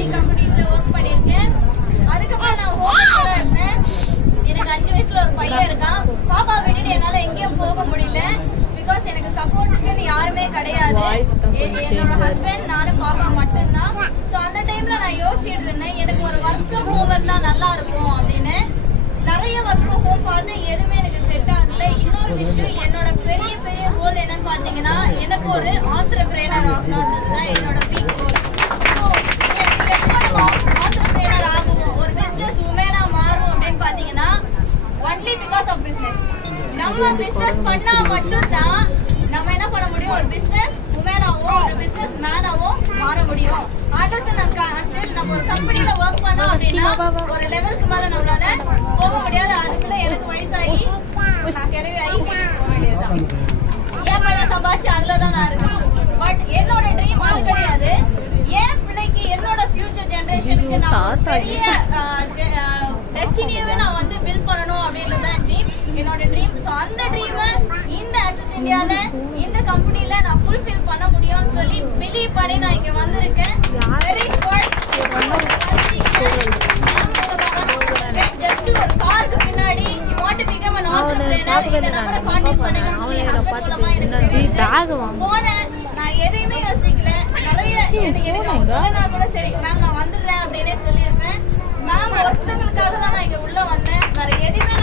ID கம்பெனிஸ்ல work பண்ணியிருக்கேன். அதுக்கப்புறம் நான் ஹோட்டல்ல இருந்தேன். எனக்கு 5 வயசுல ஒரு பையன் இருக்கான். பாப்பா விட்டுட்டு என்னால எங்கேயும் போக முடியல. பிகாஸ் எனக்கு சப்போர்ட்டுக்குன்னு யாருமே கிடையாது. என்னோட ஹஸ்பண்ட் நானும் பாப்பா மட்டும்தான். ஸோ அந்த டைம்ல நான் யோசிச்சுட்டு இருந்தேன், எனக்கு ஒரு ஒர்க் ஃப்ரம் ஹோம் இருந்தா நல்லா இருக்கும் அப்படின்னு. நிறைய ஒர்க் ஃப்ரம் ஹோம் பார்த்து எதுவுமே எனக்கு செட் ஆகல. இன்னொரு விஷயம், என்னோட பெரிய பெரிய கோல் என்னன்னு பார்த்தீங்கன்னா, எனக்கு ஒரு ஆண்டர்பிரனர் ஆகணும்ன்றது தான் என்னோட பிக் கோல். ஸோ எப்போ ஆண்டர்பிரனர் ஆகுவோம், ஒரு பிஸ்னஸ் உமனா மாறும் அப்படின்னு பார்த்தீங்கன்னா, ஒன்லி பிகாஸ் ஆஃப் பிஸ்னஸ். நம்ம பிஸ்னஸ் பண்ணா மட்டும்தான் நம்ம என்ன பண்ண முடியும், ஒரு பிஸ்னஸ் உமனாவோ ஒரு பிஸ்னஸ் மேனாவோ மாற முடியும். நம்ம ஒரு கம்பெனில ஒர்க் பண்ணோம் அப்படின்னா ஒரு லெவலுக்கு மேல நம்மளால போக முடியாது. அதுக்குள்ள எனக்கு வயசாகி நான் கிளவியாகி போக வேண்டியதுதான். என் பையன் சம்பாதிச்சு அதுலதான் நான் இருக்கேன். பட் என்னோட ட்ரீம் அது கிடையாது. என் பிள்ளைக்கு என்னோட ஃபியூச்சர் ஜெனரேஷனுக்கு நான் பெரிய டெஸ்டினியவே நான் வந்து பில்ட் பண்ணணும் அப்படின்றது ட்ரீம், என்னோட ட்ரீம். ஸோ அந்த ட்ரீமை இந்த ஆக்சஸ் இந்தியால இந்த கம்பெனில நான் ஃபுல்ஃபில் பண்ண முடியும்னு சொல்லி பிலீவ் பண்ணி நான் இங்க வந்திருக்கேன். வெரி ஜஸ்ட் ஒரு காருக்கு பின்னாடி you want to become an entrepreneur, இந்த நம்பரை கான்டாக்ட் பண்ணுங்க சொல்லி ஹஸ்பண்ட் மூலமா எனக்கு போனேன். நான் எதையுமே யோசிக்கல. நிறைய எனக்கு சொன்னா கூட சரி மேம் நான் வந்துடுறேன் அப்படின்னே சொல்லியிருப்பேன். மேம் ஒருத்தங்களுக்காக தான் நான் இங்க உள்ள வந்தேன். வேற எதுவுமே